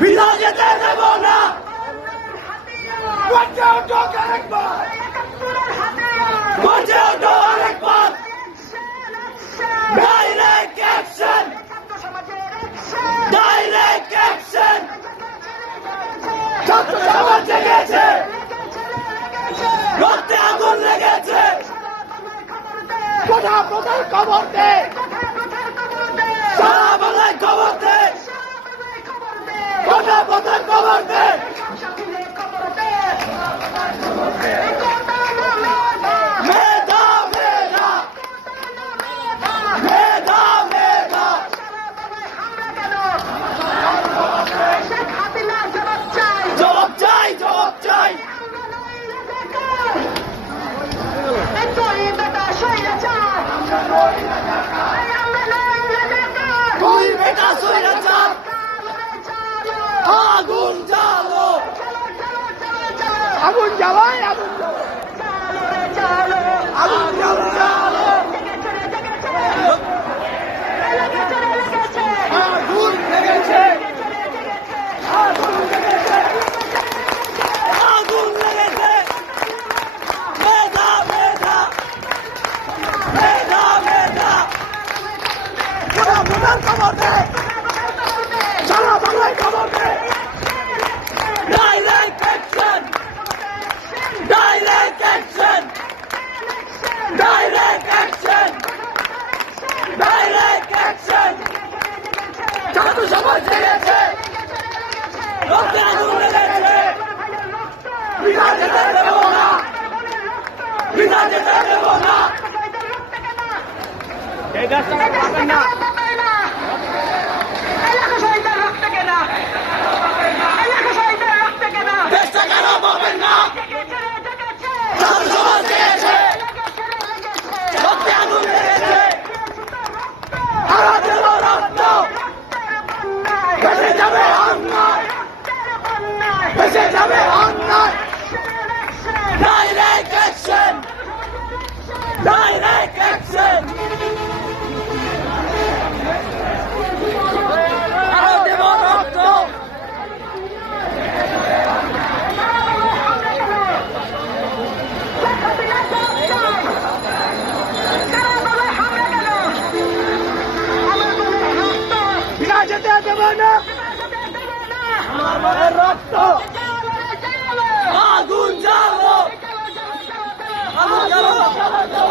বিনা যেতে দেব না। গর্জে ওঠো আরেকবার, গর্জে ওঠো আরেকবার। Direct action, direct action. ছাত্র সমাজ জেগেছে, রক্তে আগুন লেগেছে। কোথা কোথায় খবর দে, সারা বাংলায় খবর দে, কোথা কোথায় খবর দে। মেধা মেধা মেধা মেধা, জবাব চাই, জবাব চাই। তুই বেটা সৈরাচার, আগুন জ্বালো, আগুন জ্বালাই, আগুন জ্বালো, আগুন জ্বালো, জ্বালো। আগুন লেগেছে, আগুন লেগেছে, আগুন লেগেছে। মেধা মেধা মেধা মেধা, কোথা কোথায় খবর দে, সারা বাংলায় খবর দে। Direct action, direct action, direct action, direct action. ছাত্র সমাজ জেগেছে, রক্তে আগুন লেগেছে। বিনা যেতে দেব না, বিনা যেতে দেব না। এই গাছটা পাবেন না। দেশটা খারাপ হবেন না। ছাত্র সমাজ জেগেছে, রক্তে আগুন লেগেছে। আরো দেব রক্ত, ভেসে যাবে অন্যায়, ভেসে যাবে অন্যায়। Direct action, direct action. আরো দেব রক্ত, বিনা যেতে দেব না। আমার রক্ত, আগুন জ্বালো, আগুন জ্বালো।